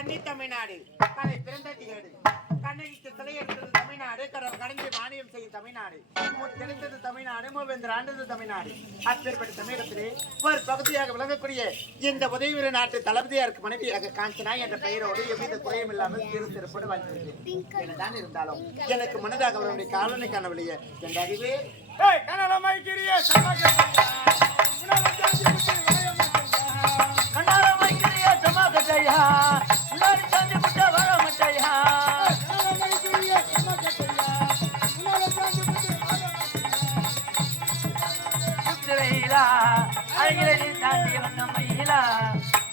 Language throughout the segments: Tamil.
கன்னி தமிழ்நாடு கலை பிறந்தது ஏடு கண்ணகிக்கு சிலை எடுத்தது தமிழ்நாடு கடந்து மானியம் செய்யும் தமிழ்நாடு தெரிந்தது தமிழ்நாடு மூவேந்தர் ஆண்டது தமிழ்நாடு அப்பேற்பட்ட தமிழகத்திலே ஒரு பகுதியாக விளங்கக்கூடிய இந்த உதவி நாட்டு தளபதியாருக்கு மனைவியாக காஞ்சனா என்ற பெயரோடு எவ்வித குறையும் இல்லாமல் சிறு சிறப்போடு வாழ்ந்திருக்கிறேன். என்னதான் இருந்தாலும் எனக்கு முன்னதாக அவருடைய காலனை காணவில்லையே என்ற அறிவே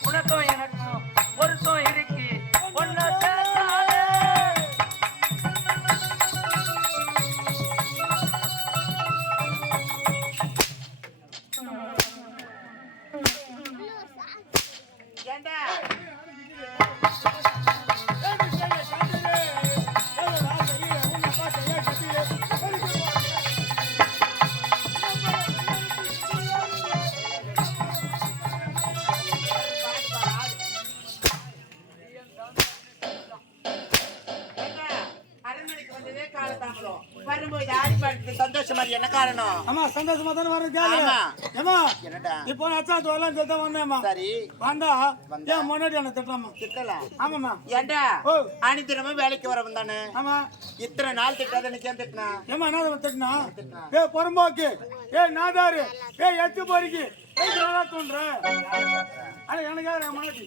உனக்கும் எனக்கும் ஒருத்தம் இருக்கு வரும்போது ஆடிப்பாடு சந்தோஷமா என்ன காரணம்? ஆமா சந்தோஷமா தானே வரது. என்னடா இப்போ அச்சாத்து வரலாம் சொல்லிட்டு வந்தேம்மா. சரி வந்தா ஏன் முன்னாடி என்ன திட்டலாமா? திட்டலாம். ஆமாம்மா. ஏண்டா அனித்தினமும் வேலைக்கு வரவன் தானே. ஆமா இத்தனை நாள் திட்டாத எனக்கு ஏன் திட்டினா? ஏமா என்ன திட்டினா? ஏ பொறும்போக்கு, ஏ நாதாரு, ஏ எத்து பொறுக்கி தோன்ற எனக்கு முன்னாடி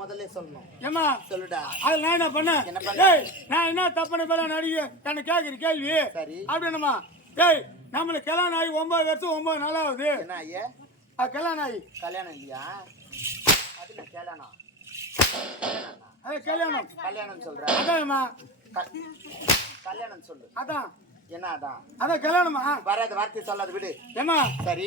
முதல்ல சொல்லணும். ஏமா சொல்லுடா. அது நான் என்ன பண்ணேன்? நான் என்ன தப்புன பேர நடிகை என்ன கேக்குற கேள்வி அப்படின்னுமா? ஏய் நம்மளுக்கு கல்யாணம் ஆகி 9 வருஷம் 9 நாள் ஆகுது. என்ன ஐயா கல்யாணம் ஆகி? கல்யாணம் இல்லையா? அதுல கல்யாணம் அது கல்யாணம். கல்யாணம் சொல்றேன். அதான்மா கல்யாணம் சொல்லு. அதான் என்ன அதான்? அதான் கல்யாணமா? வராத வார்த்தை சொல்லாத விடு. ஏமா சரி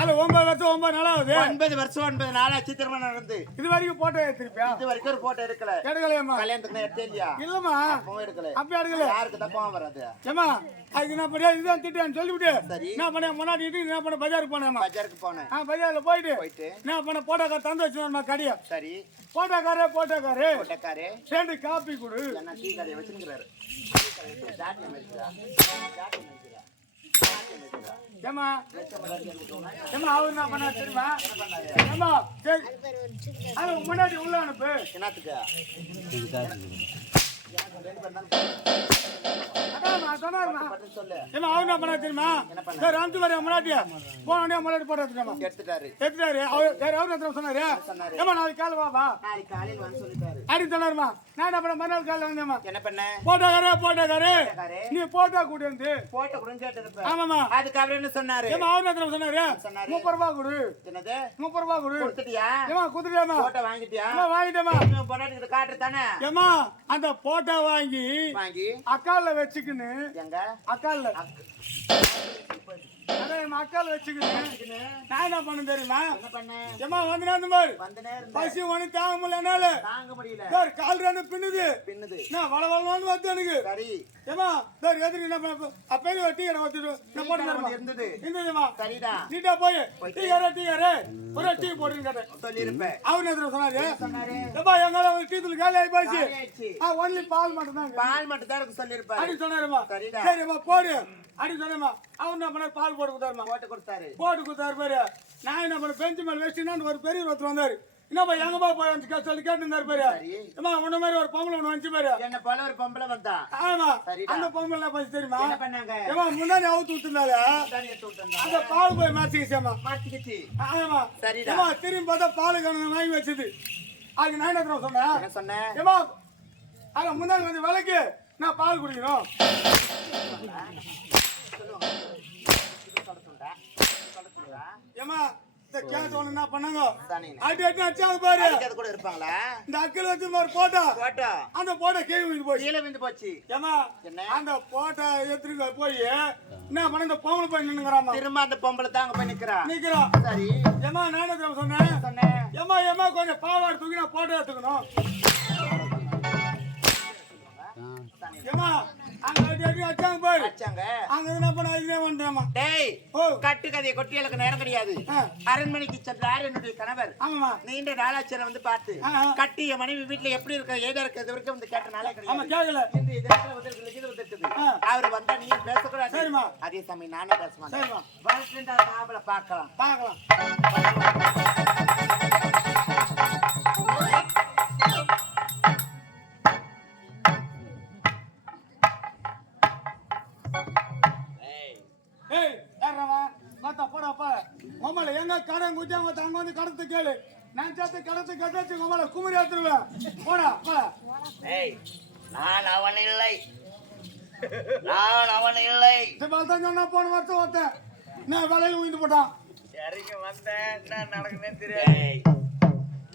அது 9 வருஷம் 9 நாள் ஆகுது. 9 வருஷம் 9 நாள் ஆச்சு திருமணம் நடந்து. இது வரைக்கும் போட்டோ எடுத்திருப்பியா? இது வரைக்கும் ஒரு போட்டோ எடுக்கல. எடுக்கலையம்மா. கல்யாணத்துக்கு எடுத்தே இல்லையா? இல்லம்மா அப்பவும் எடுக்கல. அப்ப எடுக்கல. யாருக்கு தப்பா வராது? ஏமா அதுக்கு என்ன பண்ண இதுதான் திட்டேன்னு சொல்லிவிட்டு சரி என்ன பண்ண முன்னாடி என்ன பண்ண பஜாருக்கு போனேம்மா. பஜாருக்கு போனேன். பஜார்ல போயிட்டு என்ன பண்ண போட்டோக்கார தந்து வச்சுருந்தா கடையா. சரி போட்டோக்காரே சேர்ந்து காப்பி கொடு. என்ன டீ கடையை வச்சுக்கிறாரு. ஏமா ஏமா அவர் என்ன பண்ண தெரியுமா? ஏமா சரி அது முன்னாடி உள்ள அனுப்பு. என்னத்துக்கு? எடுத்துட்டாரு. அவர் சொன்னாரு ஏமா நாளைக்கு காலை வாப்பா அப்படின்னு சொன்னாருமா. நான் என்ன பண்ண மறுநாள் காலைல வந்தேம்மா. என்ன பண்ண? போட்டோக்காரே நீ போட்டோ கூட்டி வந்து போட்டோ கொடுன்னு கேட்டு. ஆமாமா அதுக்கு அவர் என்ன சொன்னாரு? ஏமா அவர் சொன்னாரு 30 ரூபாய் கொடு. என்னது 30 ரூபாய் கொடு? கொடுத்துட்டியா? ஏமா குடுத்துட்டியாமா? போட்டோ வாங்கிட்டியா? வாங்கிட்டேமா. பொண்டாட்டிக்கு காட்டு தானே. ஏமா அந்த போட்டோ வாங்கி அக்கால வச்சுக்கின்னு எங்க அக்கால அக்கால வச்சுக்கின்னு நான் என்ன பண்ண தெரியுமா? ஏமா வந்து பசி ஒண்ணு தாங்க முடியல. கால் ரெண்டு பின்னுது நான் வளவளன்னு வந்து எனக்கு. சரி ஏமா எதிரி பெரிய டீ கடை வச்சுட்டு இருந்ததுமா. சரிடா நீட்டா போய் டீ ஒரு டீ போடுன்னு கேட்டேன். சொல்லிருப்பேன். அவரு எதிர சொன்னாரு ஏப்பா எங்கால ஒரு டீ தூள் காலி ஆகி போயிடுச்சு. ஒன்லி பால் மட்டும் தான். பால் மட்டும் தான் இருக்கு சொல்லிருப்பாரு. அப்படி சொன்னாருமா. சரிடா சரிம்மா போடு அப்படி சொன்னேம்மா. அவர் என்ன பண்ணாரு? பால் போட்டு கொடுத்தாரு பாரு. நான் என்ன பண்ண பெஞ்சு மேல வச்சுட்டு ஒரு பெரிய ஒருத்தர் வந்தாரு. என்னப்பா எங்கப்பா போய் வந்து சொல்லி கேட்டு பாரு. ஏமா உன்ன மாதிரி ஒரு பொம்பளை ஒண்ணு வந்து பாரு. என்ன போல ஒரு பொம்பளை வந்தா? ஆமா அந்த பொம்பளை பத்தி தெரியுமா? என்ன பண்ணாங்க? ஏமா முன்னாடி அவுத்து விட்டுனால அந்த பால் போய் மாத்திக்கிச்சேமா. ஆமா சரிடா. ஏமா திரும்பி பார்த்தா பால் கணக்கு வாங்கி வச்சது. அதுக்கு நான் என்ன சொன்னேன்? ஏமா அங்க முன்னாடி வந்து விலைக்கு நான் பால் குடிக்கணும். ஏமா இந்த கேஸ் ஒண்ணு என்ன பண்ணாங்க? அடி அடிச்சாங்க பாரு. கூட இருப்பாங்களா? இந்த அக்கல் வச்சு மாதிரி போட்டோ அந்த போட்டோ கீழே விழுந்து போச்சு. ஏமா அந்த போட்டோ எடுத்துட்டு போய் என்ன பண்ண இந்த பொம்பளை போய் நின்னுங்கறாமா. திரும்ப அந்த பொம்பளை தாங்க போய் நிக்கிறா. சரி ஏமா நான் என்ன சொன்னேன்? ஏமா கொஞ்சம் பாவாடை தூக்கி நான் போட்டோ எடுத்துக்கணும். ஏமா அங்க அடி அச்சாங்க போய் வச்சாங்க. அங்க என்ன பண்ண இதுவே வந்துட்டாமா. டேய் ஓ கட்டு கதையை கொட்டியலுக்கு நேரம் கிடையாது. அரண்மனைக்கு சென்றார் என்னுடைய கணவர். ஆமாமா. நீண்ட நாளாச்சரை வந்து பார்த்து கட்டிய மனைவி வீட்டுல எப்படி இருக்க ஏதா இருக்கிறது வரைக்கும் வந்து கேட்ட நாளே கிடையாது. ஆமா கேக்கல. இந்த இதெல்லாம் வந்துருக்குது. அவர் வந்தா நீ பேசக்கூடாது. சரிம்மா. அதே சமயம் நானும் பேச மாட்டேன். சரிம்மா. வாழ்க்கையில நாவல பார்க்கலாம். பார்க்கலாம். ஏய் யாரவா மாத்தா போடா போ. உம்மல எங்க கடன் குஜாங்க தங்க வந்து கடத்து கேளு. நான் சேர்த்து கடத்து கட்டாச்சு உம்மல குமரி ஏத்துறேன். போடா போடா. ஏய் நான் அவன் இல்லை சிபால் தான் சொன்னா போன வருஷம் ஓத்தேன். நான் வேலையில உயிந்து போட்டான். சரிங்க வந்தேன் என்ன நடக்குதுன்னு தெரியாது.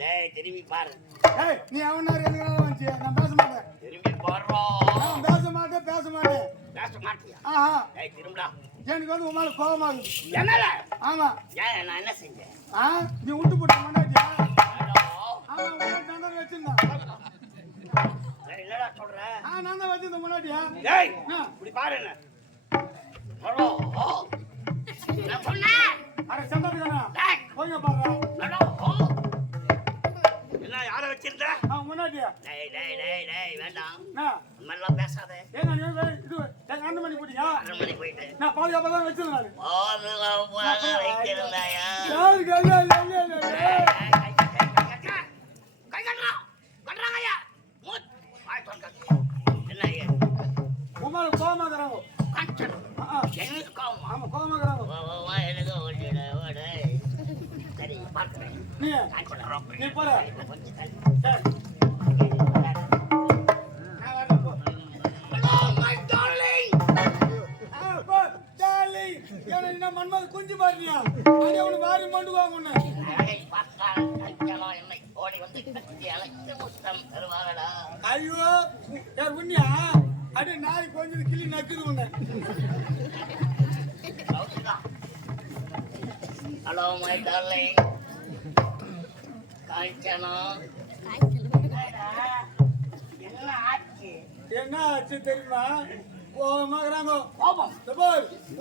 டேய் திரும்பி பாரு. ஏய் நீ அவனாரு எனக்கு வந்து நான் பேச மாட்டேன். திரும்பி போறோம். நான் பேச மாட்டேன். பேச மாட்டியா? ஆஹா. டேய் திரும்படா. எனக்கு வந்து உன் மேல கோவமா இருக்கு. என்னல? ஆமா. ஏன் நான் என்ன செஞ்சேன்? நீ விட்டு போட்ட மண்டாட்டியா? ஹலோ. ஆமா உன்னை நான் வச்சிருந்தேன். டேய் என்னடா சொல்ற? நான் தான் வச்சிருந்தேன் மண்டாட்டியா? டேய் இப்படி பாரு என்ன. ஹலோ. நான் சொன்னேன். அட சந்தோஷமா. டேய் போங்க பாரு. ஹலோ. என்ன யாரை வச்சிருந்த? மண்டாட்டியா? டேய் வேண்டாம். நான் மெல்ல பேசாத. ஏங்க நீ இது எங்க அண்ணன் மணி போடியா? அரை மணி போயிட்டு. நான் பாதுகாப்பா தான் வச்சிருந்தேன். வைத்திருந்தாயா? உமால கோவமா இருக்கிறாங்க. ஆமா கோவமா இருக்கிறாங்க. நீ போற. மன்மது குஞ்சு பாருனியா அவனு வாரி மண்டுவாங்க ஒண்ணு. ஐயோ யார் உண்ணியா அடி நாய் கொஞ்சம் கிளி நக்குது ஒண்ணு. ஹலோ மை டார்லிங் காஞ்சனா என்ன ஆச்சு தெரியுமா? கோபமாகறாங்க. கோபம்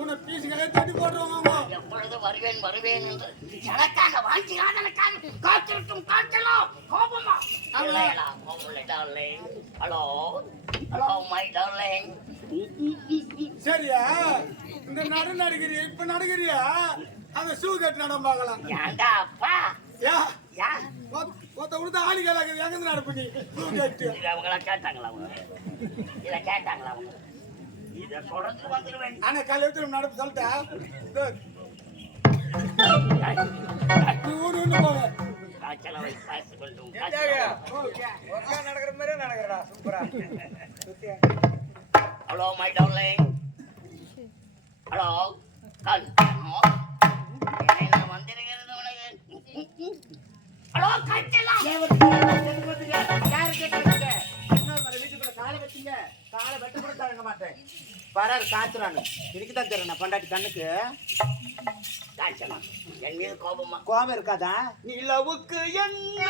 உன்னை பீஸுக்காக தட்டி போட்டுருவாங்க. எப்பொழுது வருவேன் என்று எனக்காக வாஞ்சிக்காதனுக்காக காத்திருக்கும் காஞ்சனா கோபமா? Hello my darling. சரியா இந்த நடிகரியா இப்ப நடிகரியா அந்த ஷூ கட்டு நடம் பார்க்கலாம். ஏண்டா அப்பா ஒருத்த கொடுத்த ஆளி கேளாக்குது எங்க நடப்பு நீ ஷூ கட்டு. இதை அவங்கள கேட்டாங்களா? அவங்க இதை சொல்றதுக்கு வந்துடுவேன். ஆனா கல்யாணத்துல நடப்பு சொல்லிட்டா நீ ஊரு போவ. காய்ச்சலை பேசி கொண்டும் நடக்கிற மாதிரியே நடக்கிறா சூப்பரா. Hello my darling. ஹலோ என்ன வந்திருக்கிறது உனக்கு? ஹலோ காய்ச்சலா வீட்டுக்குள்ள காலை வச்சுங்க. காலை வெட்ட கூட தரங்க மாட்டேன். வராரு காய்ச்சறான்னு இதுக்குதான் தெரியும் பொண்டாட்டி கண்ணுக்கு காய்ச்சலா என் மீது கோபமா? கோபம் இருக்காதா? நிலவுக்கு என்ன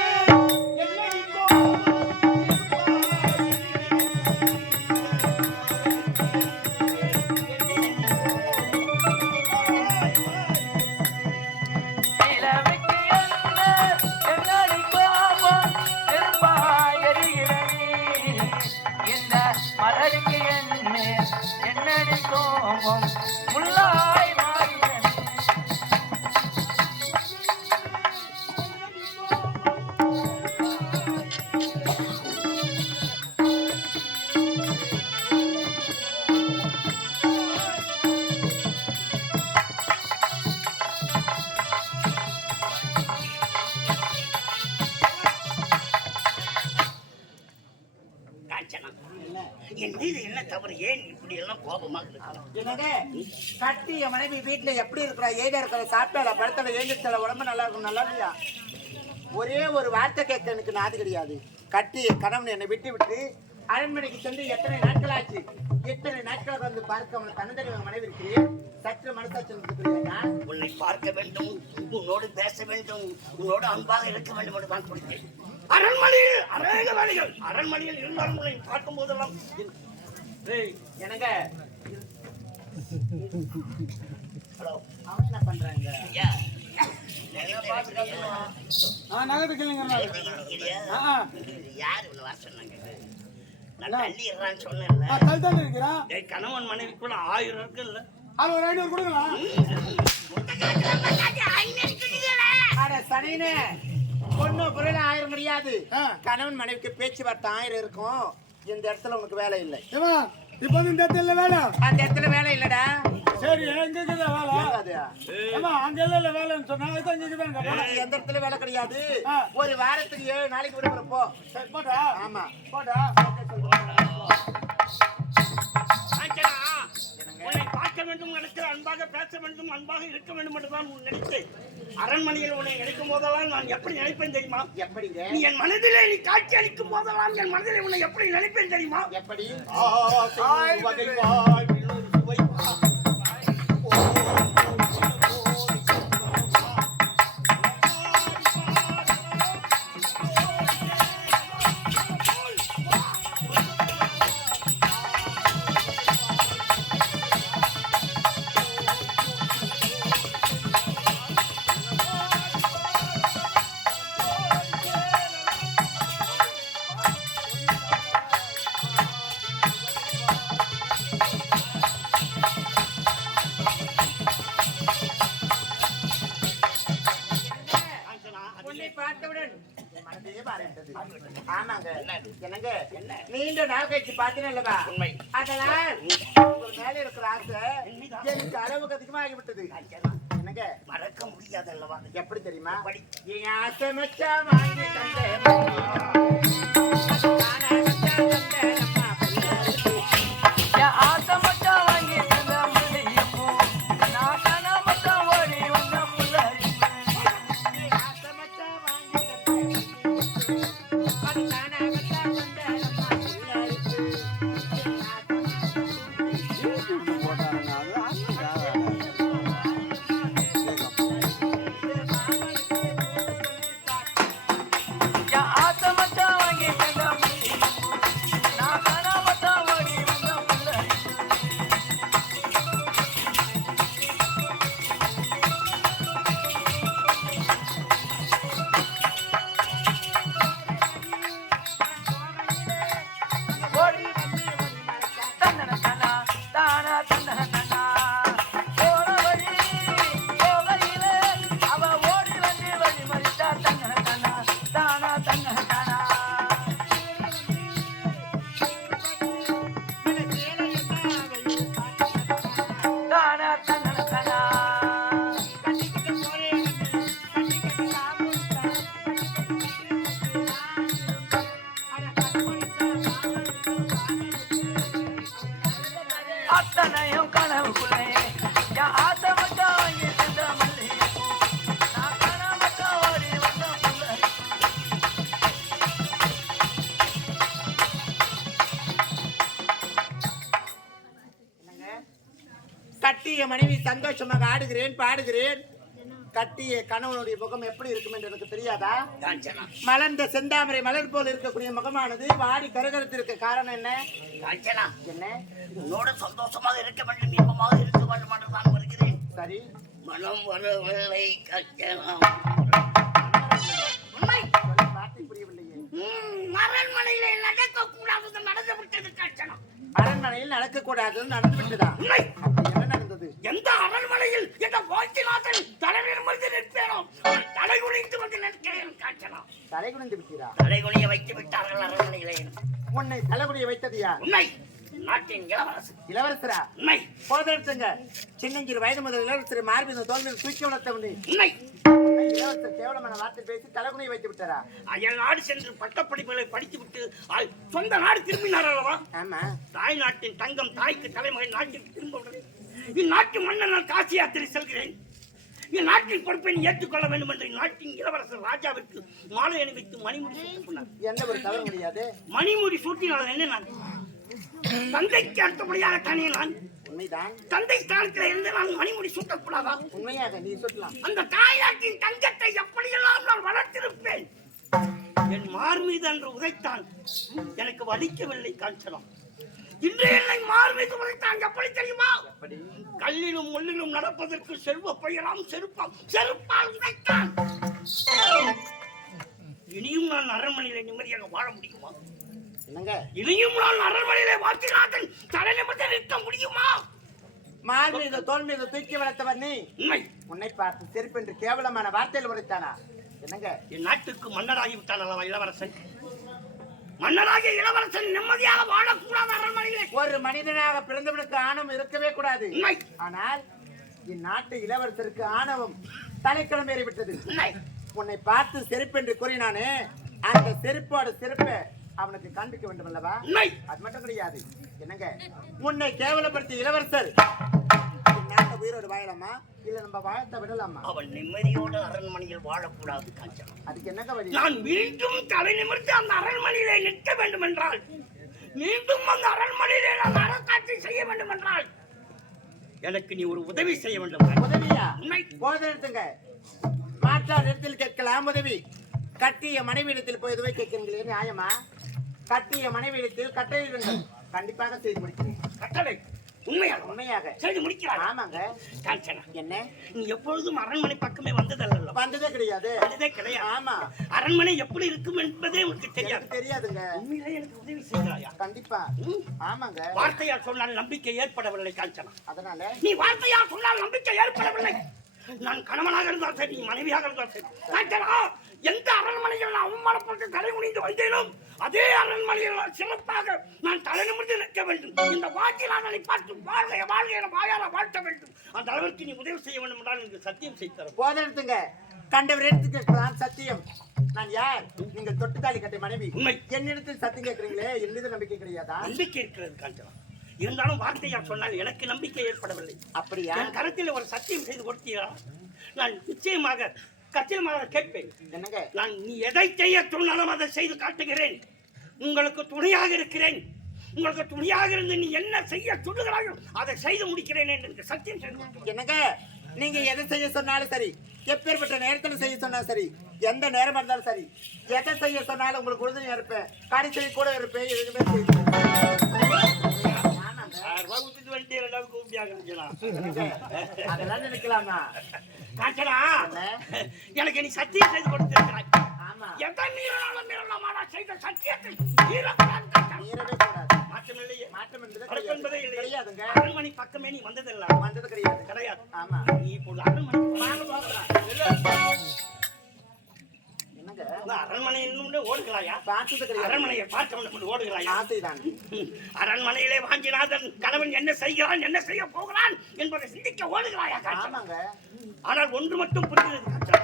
என்னடி கோபம் முள்ளாய் மாறின. என் மீது என்ன தவறு? ஏன் இப்படி எல்லாம் கோபமாக இருக்கலாம்? என்னங்க கட்டிய மனைவி வீட்டுல எப்படி இருக்கிறா? ஏதா இருக்கிற? சாப்பிட்டால படத்துல ஏந்திரிச்சால உடம்பு நல்லா இருக்கும். நல்லா இல்லையா? ஒரே ஒரு வார்த்தை கேட்க எனக்கு நாது கிடையாது. கட்டிய கணவன் என்னை விட்டு அரண்மனைக்கு சென்று எத்தனை நாட்கள் ஆச்சு? எத்தனை நாட்களாக வந்து பார்க்க அவனை தன்னந்தனி மனைவி இருக்கிறேன். சற்று மனசாட்சி இருக்கிறீர்களா? உன்னை பார்க்க வேண்டும், உன்னோடு பேச வேண்டும், உன்னோடு அன்பாக இருக்க வேண்டும் என்று தான் கொடுத்தேன். அரண்மனையில் அநேக வேலைகள். அரண்மனையில் இருந்தாலும் உன்னை பார்க்கும் போதெல்லாம் என்னங்க ஹலோ அவன் என்ன பண்றாங்க? ஐயா நகத்து கிளிங்க யாரு இவ்வளவு வர சொன்னாங்க? நான் தள்ளிடுறான்னு சொன்னேன்ல. தள்ளிதான் இருக்கிறான். டேய், கணவன் மனைவிக்குள்ள 1000 இருக்குல்ல? அது ஒரு 500 கொடுக்கலாம். அட சனினே, பொண்ணு பொருள் 1000 முடியாது. கணவன் மனைவிக்கு பேச்சுவார்த்தை 1000 இருக்கும். இந்த இடத்துல உனக்கு வேலை இல்லை. ஏமா இப்ப வந்து இந்த இடத்துல வேலை, அந்த இடத்துல வேலை இல்லடா. சரி எங்க இருக்குதா வேலை? அது ஏமா அங்க இல்ல வேலைன்னு சொன்னா இதான் இங்க இருக்குதாங்க. உனக்கு எந்த இடத்துல வேலை கிடையாது. ஒரு வாரத்துக்கு 7 நாளைக்கு விடுமுறை போ. சரி போடா. ஆமா போடா. ஆச்சனா, உன்னை பார்க்க வேண்டும், எனக்கு அன்பாக பேச வேண்டும், அன்பாக இருக்க வேண்டும் என்று தான் நினைத்தேன். அரண்மனையில் உன்னை நினைக்கும் போதெல்லாம் நான் எப்படி நினைப்பேன் தெரியுமா? எப்படிங்க? நீ என் மனதிலே நீ காட்சி அளிக்கும் போதெல்லாம் என் மனதிலே உன்னை எப்படி நினைப்பேன் தெரியுமா? எப்படி? உன்னை பார்த்தவுடன் என் மனதே பாராட்டது. ஆமாங்க. என்னங்க? நீண்ட நாள் கழிச்சு பார்த்தீங்களா? உண்மை. அதனால் ஒரு மேல இருக்கிற ஆசை எனக்கு அளவுக்கு அதிகமாகிவிட்டது. என்னங்க? மறக்க முடியாது அல்லவா? எப்படி தெரியுமா? எப்படி? என் ஆசை மச்சான் வாங்கி தந்தேன். நானே மச்சான் தந்தேன் அம்மா பிள்ளை. என் ஆசை மட்டும் வாங்கி தந்த மல்லிகைப்பூ, நான் தானா மட்டும் ஓடி வந்த புல்லரிப்பு. என் ஆசை மச்சான் வாங்கி தந்தேன். அது நானே மச்சான் தந்தேன் அம்மா பிள்ளை. என் ஆசை மட்டும் வாங்கி தந்த மல்லிகைப்பூ, நான் தானா மட்டும் ஓடி வந்த புல்லரிப்பு. ஓடி வந்து தந்தன தனா, தானா தந்தன தனா. போன வழி போகையிலே அவ ஓடி வந்து வழி மறித்தா. தந்தன தனா, தானா தந்தன தனா. தானா தந்தன தனா. அத்தனையும் கனவுக்குள்ளே என் ஆசை மட்டும் வாங்கி தந்த மல்லிகைப்பூ, நான் தானா மட்டும் ஓடி வந்த புல்லரிப்பு. கட்டிய மனைவி சந்தோஷமாக ஆடுகிறேன் பாடுகிறேன். கட்டிய கணவனுடைய முகம் எப்படி இருக்கும் என்று எனக்கு தெரியாதா? காஞ்சனா, மலர்ந்த செந்தாமரை மலர் போல் இருக்கக்கூடிய முகமானது வாடி கருகரத்திற்கு காரணம் என்ன? காஞ்சனா, என்ன? உன்னோட சந்தோஷமாக இருக்க வேண்டும், இன்பமாக இருக்க வேண்டும் என்று நான் வருகிறேன். சரி, மனம் வரவில்லை காஞ்சனா. உண்மை வார்த்தை புரியவில்லையே. அரண்மனையிலே நடக்கக்கூடாதது நடந்து விட்டது காஞ்சனா. அரண்மனையில் நடக்கக்கூடாதுன்னு நடந்து விட்டதா? உண்மை. அப்படி என்ன நடந்தது? எந்த அரண்மனையில் எந்த வாழ்க்கைநாதன் தலைநிமிர்ந்து நிற்பேனோ தலை குனிந்து வந்து நிற்கிறேன் காஞ்சனா. தலை குனிந்து விட்டீரா? தலைகுனிய வைத்து விட்டார்கள் அரண்மனையிலே. உன்னை தலைகுனிய வைத்தது யார்? உண்மை. நாட்டின் இளவரசு. இளவரசரா? உண்மை. போதெடுத்துங்க. சின்னஞ்சிறு வயது முதல் இளவரசர் மார்பின் தோல்வியில் தூக்கி வளர்த்தவனே. உண்மை. இளவரசர் கேவலமான வார்த்தை பேசி தலைகுனிய வைத்து விட்டாரா? அயல் நாடு சென்று பட்டப்படிப்புகளை படித்துவிட்டு சொந்த நாடு திரும்பினார் அல்லவா? ஆமா. தாய் நாட்டின் தங்கம் தாய்க்கு தலைமகன் நாட்டிற்கு திரும்ப இந்நாட்டு மன்னர் நான் காசி யாத்திரை செல்கிறேன். இந்நாட்டின் பொறுப்பை ஏற்றுக்கொள்ள வேண்டும் என்று நாட்டின் இளவரசர் ராஜாவிற்கு மாலை அணிவித்து மணிமுடி சூட்டினார். எந்த ஒரு தவறு முடியாது. மணிமுடி சூட்டினால் என்ன? நான் தந்தைக்கு அடுத்தபடியாக தானே நான். உண்மைதான். தந்தை ஸ்தானத்தில் இருந்து நான் மணிமுடி சூட்டக்கூடாதா? உண்மையாக நீ சொல்லலாம். அந்த தாய்நாட்டின் தங்கத்தை எப்படியெல்லாம் நான் வளர்த்திருப்பேன். என் மார் மீது அன்று உதைத்தான். எனக்கு வலிக்கவில்லை காஞ்சனா. இன்று என்னை மார் மீது உதைத்தான். எப்படி தெரியுமா? கல்லிலும் முள்ளிலும் நடப்பதற்கு செல்வ பயிராம் செருப்பால் உதைத்தான். இனியும் நான் அரண்மனையில நிம்மதியாக வாழ முடியுமா? என்னங்க இனியும் நான் அரண்மனையிலே வாத்திநாதன் தலை நிமிர்ந்து நிற்க முடியுமா? மார் மீது தோல் மீது தூக்கி வளர்த்தவர் நீ. உண்மை. உன்னை பார்த்து செருப்பு என்று கேவலமான வார்த்தையில் உரைத்தானா? என்னங்க என் நாட்டுக்கு மன்னராகி விட்டான் அல்லவா இளவரசன். மன்னராகிய இளவரசன் நிம்மதியாக வாழக்கூடாத அரண்மனையிலே. ஒரு மனிதனாக பிறந்தவனுக்கு ஆணவம் இருக்கவே கூடாது. உண்மை. ஆனால் இந்நாட்டு இளவரசருக்கு ஆணவம் தலைக்கிழமை ஏறிவிட்டது. உண்மை. உன்னை பார்த்து செருப்பு என்று கூறினானே, அந்த செருப்போட செருப்பை அவனுக்கு காண்பிக்க வேண்டும் அல்லவா? உண்மை. அது மட்டும் கிடையாது. என்னங்க உன்னை கேவலப்படுத்திய இளவரசர் நாட்டை உயிரோடு வாழலாமா இல்ல நம்ம வாழ்த்த விடலாமா? அவன் நிம்மதியோடு அரண்மனையில் வாழக்கூடாது காஞ்சனா. அதுக்கு என்னங்க வழி? நான் மீண்டும் தலை நிமிர்ந்து அந்த அரண்மனையிலே நிற்க வேண்டும் என்றால், மீண்டும் அந்த அரண்மனையிலே நான் அரசாட்சி செய்ய வேண்டும் என்றால், எனக்கு நீ ஒரு உதவி செய்ய வேண்டும். உதவியா? உண்மை. போதை எடுத்துங்க. மாற்றார் இடத்தில் கேட்கலாம் உதவி. கட்டிய மனைவியிடத்தில் போய் உதவி கேட்கிறீங்களே நியாயமா? கட்டிய மனைவியிடத்தில் கட்டளையிடுங்கள். கண்டிப்பாக செய்து முடிக்கிறேன். கட்டளை உண்மையாக? உண்மையாக செய்து முடிக்கிறார். ஆமாங்க. காஞ்சனா, என்ன நீ எப்பொழுதும் அரண்மனை பக்கமே வந்ததல்ல? வந்ததே கிடையாது. வந்ததே கிடையாது. ஆமா. அரண்மனை எப்படி இருக்கும் என்பதே உனக்கு தெரியாது. தெரியாதுங்க. உண்மையிலே எனக்கு உதவி செய்கிறாயா? கண்டிப்பா. ஆமாங்க. வார்த்தையால் சொன்னால் நம்பிக்கை ஏற்படவில்லை காஞ்சனா. அதனால நீ வார்த்தையால் சொன்னால் நம்பிக்கை ஏற்படவில்லை. நான் கணவனாக இருந்தால் சரி, மனைவியாக இருந்தால் சரி, காஞ்சனா, எந்த அரண்மனையில் நான் அவமானப்பட்டு தலை குனிந்து வந்தேனும் அதே அரண்மனையில் சிறப்பாக நான் தலை நிமிர்ந்து நிற்க வேண்டும். இந்த வாக்கிலாதனை பார்த்து வாழ்க வாழ்க என வாயால வாழ்த்த வேண்டும். அந்த அளவிற்கு நீ உதவி செய்ய வேண்டும் என்றால் எனக்கு சத்தியம் செய்து தரும். போதை எடுத்துங்க. கண்டவர் எடுத்து கேட்கிறான் சத்தியம். நான் யார்? நீங்கள் தொட்டுத்தாலி கட்டை மனைவி. உண்மை. என்னிடத்தில் சத்தியம் கேட்கிறீங்களே, என்னது நம்பிக்கை கிடையாதா? நம்பிக்கை இருக்கிறது காஞ்சனா. இருந்தாலும் வார்த்தையால் சொன்னால் எனக்கு நம்பிக்கை ஏற்படவில்லை. அப்படியா? என் கருத்தில் ஒரு சத்தியம் செய்து கொடுத்தீரா? நான் நிச்சயமாக கச்சிதமாக கேட்பேன். என்னங்க? நான் நீ எதை செய்ய சொன்னாலும் அதை செய்து காட்டுகிறேன். உங்களுக்கு துணையாக இருக்கிறேன். உங்களுக்கு துணையாக இருந்து நீ என்ன செய்ய சொல்லுகிறாயோ அதை செய்து முடிக்கிறேன் என்று சத்தியம் செய்து. என்னங்க நீங்க எதை செய்ய சொன்னாலும் சரி, எப்பேற்பட்ட நேரத்தில் செய்ய சொன்னாலும் சரி, எந்த நேரமா இருந்தாலும் சரி, எதை செய்ய சொன்னாலும் உங்களுக்கு உறுதுணையா இருப்பேன். கடைசி கூட இருப்பேன். எதுவுமே அதெல்லாம் நினைக்கலாமா? காஞ்சனா, எனக்கு நீ சத்தியம் செய்து கொடுத்திருக்கிறாய். ஆமா. எதை மீறலாம் செய்த சத்தியத்தை மீறவே கூடாது. மாற்றமில்லையே. மாற்றம் என்பதே கிடையாதுங்க. அரண்மனை பக்கமே நீ வந்ததில்லை. வந்தது கிடையாது. கிடையாது. ஆமா. நீ இப்போது அரண்மனை என்னங்க அரண்மனை இன்னும் ஓடுகிறாயா? பார்த்தது கிடையாது. அரண்மனையை பார்க்க வேண்டும் என்று ஓடுகிறாயா? ஆசைதான். அரண்மனையிலே வாங்கினாதன் கணவன் என்ன செய்கிறான், என்ன செய்ய போகிறான் என்பதை சிந்திக்க ஓடுகிறாயா? ஆமாங்க. ஆனால் ஒன்று மட்டும் புரிகிறது காஞ்சனா.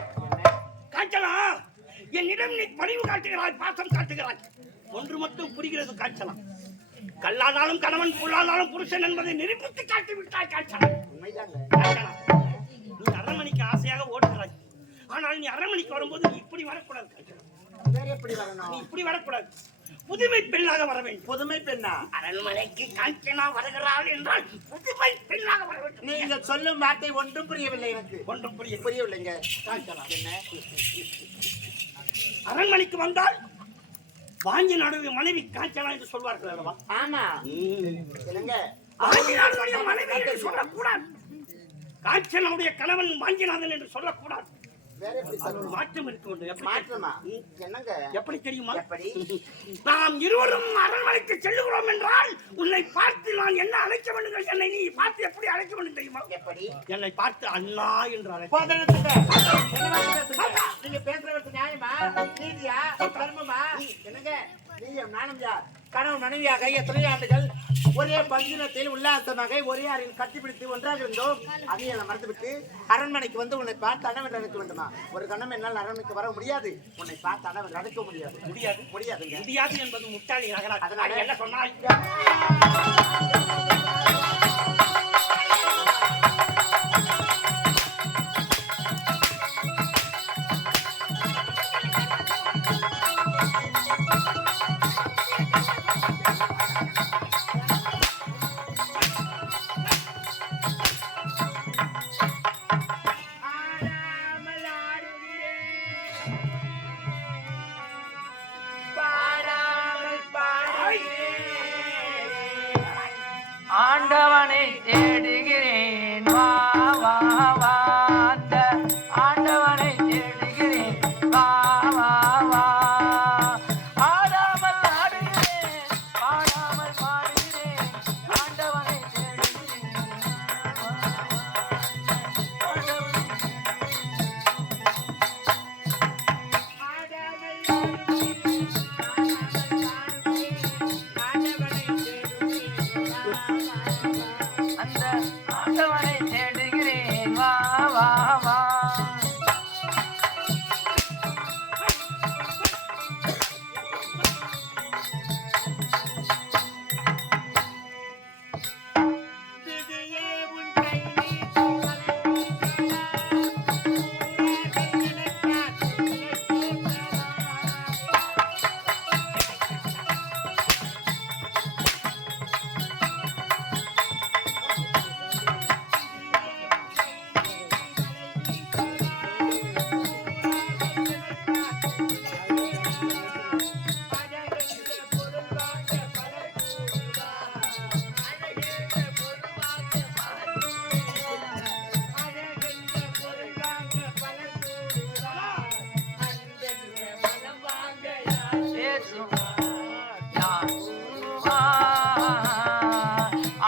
காஞ்சனா, என்னிடம் நீ பணிவு காட்டுகிறாய், பாசம் காட்டுகிறாய். ஒன்று மட்டும் புரிகிறது காஞ்சனா. கல்லானாலும் கணவன், புல்லானாலும் புருஷன் என்பதை நிரூபித்து காட்டி விட்டாய் காஞ்சனா. காஞ்சனா, நீ அரண்மனைக்கு ஆசையாக ஓடுகிறாய். ஆனால் நீ அரண்மனைக்கு வரும்போது நீ இப்படி வரக்கூடாது காஞ்சனா. நீ இப்படி வரக்கூடாது. புதுமை பெண்ணாக வர வேண்டும். புதுமை பெண்ணா? அரண்மனைக்கு காஞ்சனா வருகிறாள் என்றால் புதுமை பெண்ணாக வர வேண்டும். நீங்க சொல்லும் வார்த்தை ஒன்றும் புரியவில்லை எனக்கு. ஒன்றும் புரியவில்லைங்க. காஞ்சனா, என்ன அரண்மனைக்கு வந்தால் வாங்கி நடுவே மனைவி காஞ்சனா என்று சொல்வார்கள் அல்லவா? ஆமா. இல்லங்க வாங்கினாருடைய மனைவி என்று சொல்லக்கூடாது. காஞ்சனாவுடைய கணவன் வாங்கினாதன் என்று சொல்லக்கூடாது. வேற எப்படி சொல்லணும்? மாற்றம் இருக்க வேண்டும். மாற்றமா? என்னங்க? எப்படி தெரியுமா? எப்படி? நாம் இருவரும் அரண்மனைக்கு செல்லுகிறோம் என்றால் உன்னை பார்த்து நான் என்ன அழைக்க வேண்டும், என்னை நீ பார்த்து எப்படி அழைக்க வேண்டும் தெரியுமா? எப்படி? என்னை பார்த்து அண்ணா என்று அழைக்க. நீங்க பேசுறது நியாயமா? நீதியா? தர்மமா? என்னங்க நீங்க நானும் யார்? கணவன் மனைவியாக எத்தனை ஆண்டுகள் ஒரே பங்கினத்தில் உல்லாசமாக ஒரே அறையில் கட்டிப்பிடித்து ஒன்றாக இருந்தோம். அதையும் மறந்துவிட்டு அரண்மனைக்கு வந்து உன்னை பார்த்து அணவன் அழைக்க வேண்டுமா? ஒரு கணம் என்னால் அரண்மனைக்கு வர முடியாது. உன்னை பார்த்து அணவன் அழைக்க முடியாது. முடியாதுங்க. முடியாது என்பது முட்டாளி நகரால். அதனால என்ன சொன்னாய்?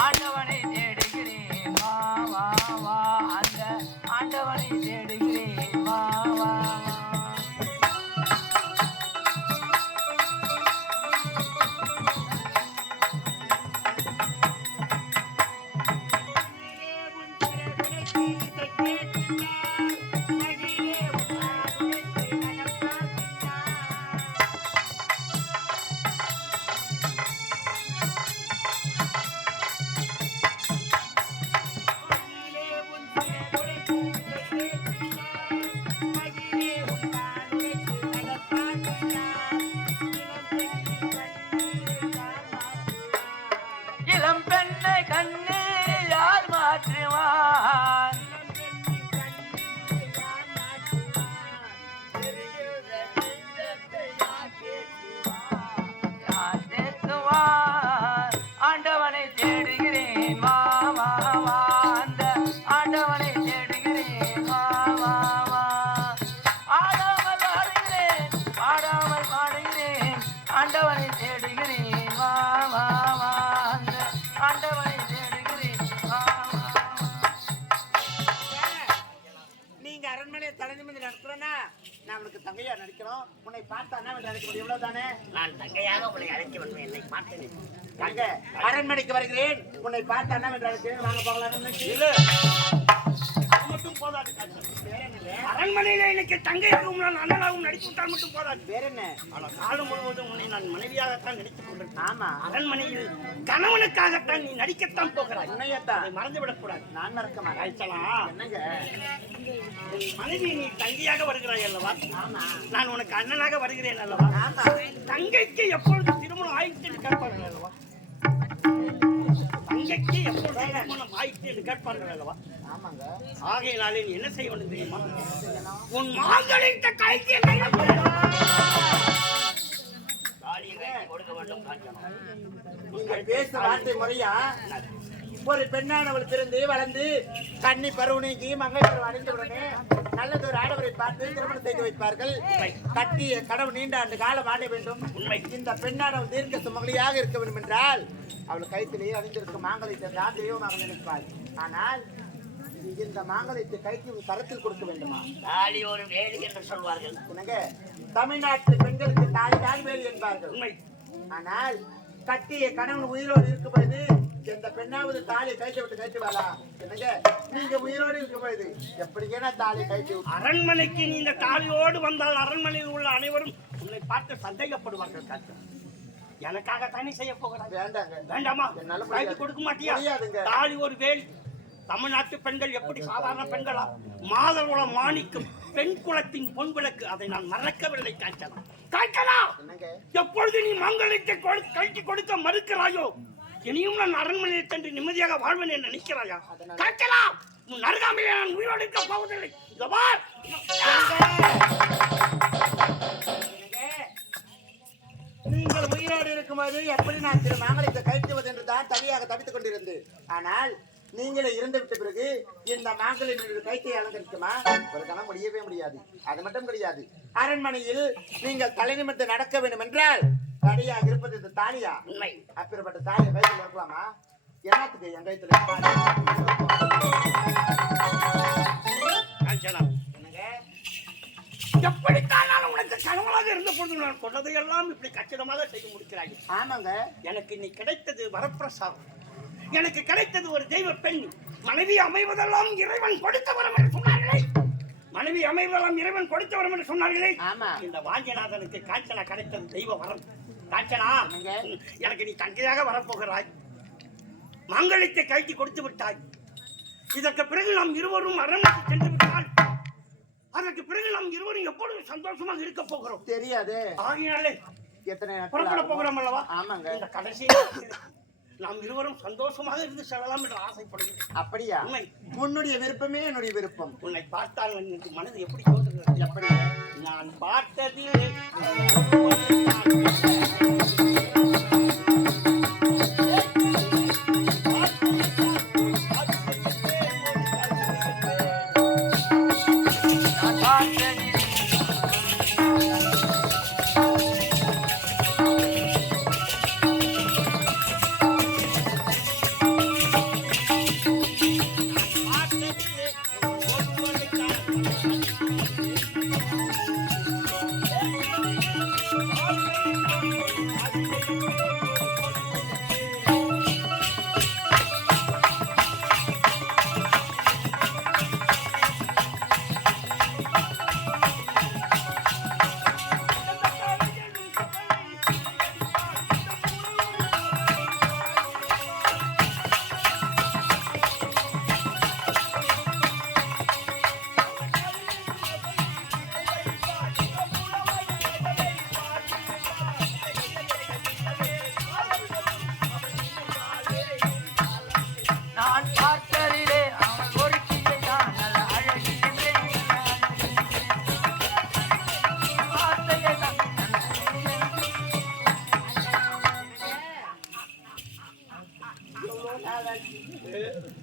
ஆண்டவனை தேடுகிறேன் வா வா வா அந்த ஆண்டவனை தேடுகிறேன் வா வா இளம் பெண்ணை கண்ணீர் யார் மாற்றுவார் யார் தேற்றுவார் ஆண்டவனை தேடுகிறேன் வா வா வா அந்த ஆண்டவனை தேடுகிறேன் வா வா வா ஆடாமல் ஆடுகிறேன் ஆடாமல் பாடுகிறேன் ஆண்டவனை தேடுகிறேன் வா வா வா அந்த ஆண்டவனை தேடுகிறேன் வா வா நீங்க அரண்மனையை தலைநிமிர்ந்து நடக்கிறோன்னா நான் உனக்கு தங்கையா நடிக்கிறோம். உன்னை பார்த்தா என்ன நினைக்க முடியும்? இவ்வளவுதானே? நான் தங்கையாக உன்னை அழைக்க வேண்டும். என்னை பார்த்தேன். தங்க அரண்மனைக்கு வருகிறேன். உன்னை பார்த்தா என்ன அழைக்கிறேன். வாங்க போகலாம். இல்ல, அது மட்டும் போதாது. அரண்மனையில எனக்கு தங்கையாகவும் நான் அண்ணனாகவும் நடித்து விட்டால் மட்டும் போதாது. வேற என்ன? ஆனால் காலம் முழுவதும் உன்னை நான் மனைவியாகத்தான் நடித்துக் கொண்டிருக்கேன். ஆமா, அரண்மனையில் கணவனுக்காகத்தான் நீ நடிக்கத்தான் போகிறாய். உன்னையத்தான் அதை மறந்து விடக்கூடாது. நான் மறக்க மாட்டேன். அழைச்சலாம். என்னங்க? உன் மனைவி நீ தங்கையாக வருகிறாய் அல்லவா? ஆமா, நான் உனக்கு அண்ணனாக வருகிறேன் அல்லவா? ஆமா. தங்கைக்கு எப்பொழுது திருமணம் ஆயிடுச்சு என்று கேட்பார்கள் அல்லவா? தங்கைக்கு எப்பொழுது திருமணம் ஆயிடுச்சு என்று கேட்பார்கள் அல்லவா? ஆமாங்க. ஆகையினாலே நீ என்ன செய்ய வேண்டும் தெரியுமா? உன் மாங்கலிட்ட கைக்கு கொடுக்க வேண்டும். நீங்க பேச வார்த்தை முறையா? ஒரு பெண்ணானவள் பிறந்து வளர்ந்து கன்னி பருவனைக்கு மங்கை பருவம் அடைந்த உடனே நல்லதொரு ஆடவரை பார்த்து திருமணம் செய்து வைப்பார்கள். கட்டிய கடவுள் நீண்ட ஆண்டு காலம் ஆட வேண்டும். இந்த பெண்ணானவள் தீர்க்க சுமங்கலியாக இருக்க வேண்டும் என்றால் அவள் கைத்திலேயே அணிந்திருக்கும் மாங்கலத்தை தான் தெய்வமாக நினைப்பாள். ஆனால் இந்த மாங்கலத்தை கைக்கு கரத்தில் கொடுக்க வேண்டுமா? தாலி ஒரு வேலி என்று சொல்வார்கள். என்னங்க, தமிழ்நாட்டு பெண்களுக்கு தாலிதான் வேலி என்பார்கள். உண்மை. ஆனால் கட்டிய கணவன் உயிரோடு இருக்கும் பொழுது எந்த பெண்ணாவது தாலியை கைட்டு விட்டு கைட்டு வரலா? என்னங்க, நீங்க உயிரோடு இருக்கும் பொழுது எப்படிங்கன்னா தாலியை கைட்டு விட்டு அரண்மனைக்கு நீ இந்த தாலியோடு வந்தால் அரண்மனையில் உள்ள அனைவரும் உன்னை பார்த்து சந்தேகப்படுவார்கள். காட்டு எனக்காக தானே செய்ய போகிறார். வேண்டாங்க. வேண்டாமா? என்னால கைது கொடுக்க மாட்டியா? முடியாதுங்க. தாலி ஒரு வேலி. தமிழ்நாட்டு பெண்கள் எப்படி சாதாரண பெண்களா? மாதகுலம் மாணிக்கும் பெண் குலத்தின் பொன் விளக்கு. அதை நான் மறக்கவில்லை. காய்ச்சலாம் காய்ச்சலாம். என்னங்க, எப்பொழுது நீ மங்களத்தை கழட்டி கொடுக்க மறுக்கிறாயோ இனியும் நான் அரண்மனையில் சென்று நிம்மதியாக வாழ்வேன் என்று நினைக்கிறாயா? காய்ச்சலாம். உன் அருகாமையிலே நான் உயிரோடு இருக்க போவதில்லை. இதோ பார். நீங்கள் உயிரோடு இருக்கும்போது எப்படி நான் திரு மாங்கலத்தை கைட்டுவது என்று தான் தனியாக தவித்துக் கொண்டிருந்து. ஆனால் நீங்களே இறந்து விட்ட பிறகு இந்த மாங்கலின் கைத்தை அலங்கரிக்குமா? ஒரு கணம் முடியவே முடியாது. அது மட்டும் கிடையாது, அரண்மனையில் நீங்கள் தலை நிமிர்ந்து நடக்க வேண்டும் என்றால் தனியாக இருப்பது இந்த தாலியா? உண்மை. அப்படிப்பட்ட தாலியை கைத்தில் இருக்கலாமா? என்னத்துக்கு என் கைத்துல எப்படித்தான் நான் உனக்கு கணவனாக இருந்த பொழுது நான் சொன்னதையெல்லாம் இப்படி கச்சிதமாக செய்ய முடிக்கிறாய். ஆமாங்க, எனக்கு நீ கிடைத்தது வரப்பிரசாதம். எனக்கு கிடைத்தது ஒரு தெய்வ பெண். மனைவி அமைவதெல்லாம் இறைவன் கொடுத்த வரம் என்று சொன்னார்களே. மனைவி அமைவதெல்லாம் இறைவன் கொடுத்த வரம் என்று சொன்னார்களே. ஆமா. இந்த வாஞ்சநாதனுக்கு காஞ்சனா கிடைத்தது தெய்வ வரம். காஞ்சனா, எனக்கு நீ தங்கையாக வரப்போகிறாய். மாங்கல்யத்தை கைக்கு கொடுத்து விட்டாய். இதற்கு பிறகு நாம் இருவரும் அரண்மனைக்கு சென்று விட்டால் அதற்கு பிறகு நாம் இருவரும் எப்பொழுது சந்தோஷமாக இருக்க போகிறோம் தெரியாது. ஆகினாலே எத்தனை புறப்பட போகிறோம் அல்லவா? ஆமாங்க. இந்த கடைசி நாம் இருவரும் சந்தோஷமாக இருந்து செல்லலாம் என்று ஆசைப்படுகிறேன். அப்படியா? உண்மை. உன்னுடைய விருப்பமே என்னுடைய விருப்பம். உன்னை பார்த்தால் எனக்கு மனது எப்படி தோன்றுகிறது? எப்படி? நான் பார்த்தது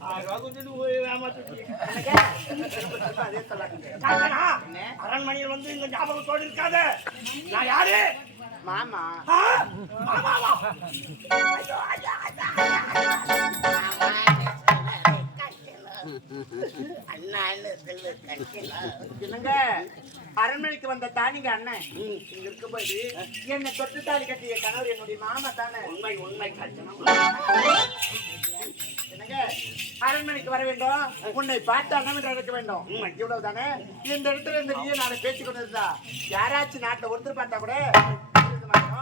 6,000 கொடுத்துட்டு போய் ஏமாத்திட்டீங்க. அதே சொல்லாதீங்க. காக்கடா, என்ன? அரண்மனையில் வந்து இந்த ஞாபகத்தோடு இருக்காத. நான் யாரு? மாமா ஆ? மாமாவா? ஐயோ, ஐயோ, என்னங்க அரண்மனைக்கு வந்த தானிங்க அண்ணன் இங்க இருக்கும்போது என்னை தொட்டு தாலி கட்டிய கணவர் என்னுடைய மாமா தானே. உண்மை உண்மை காய்ச்சணும். என்னங்க அரண்மனைக்கு வர வேண்டும், உன்னை பார்த்து அண்ணன் என்று அழைக்க வேண்டும். உண்மை. இவ்வளவு தானே. இந்த இடத்துல இருந்து நீயே நாளை பேச்சு கொண்டு இருந்தா யாராச்சும் நாட்டை ஒருத்தர் பார்த்தா கூட இருக்க மாட்டோம்.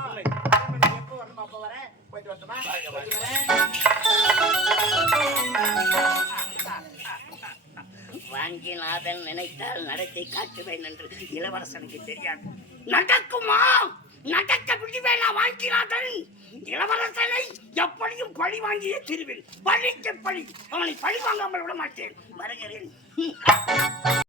அரண்மனைக்கு எப்போ வரணும் அப்ப வரேன். போயிட்டு வரட்டுமா? போயிட்டு வரேன். வாங்கிநாதன் நினைத்தால் நடத்தை காட்டுவேன் என்று இளவரசனுக்கு தெரியாது. நடக்குமா? நடக்க விடுவேனா வாங்கிநாதன்? இளவரசனை எப்படியும் பழி வாங்கியே திருவேன். பழிக்கு பழி. அவனை பழி வாங்காமல் விட மாட்டேன். வருகிறேன்.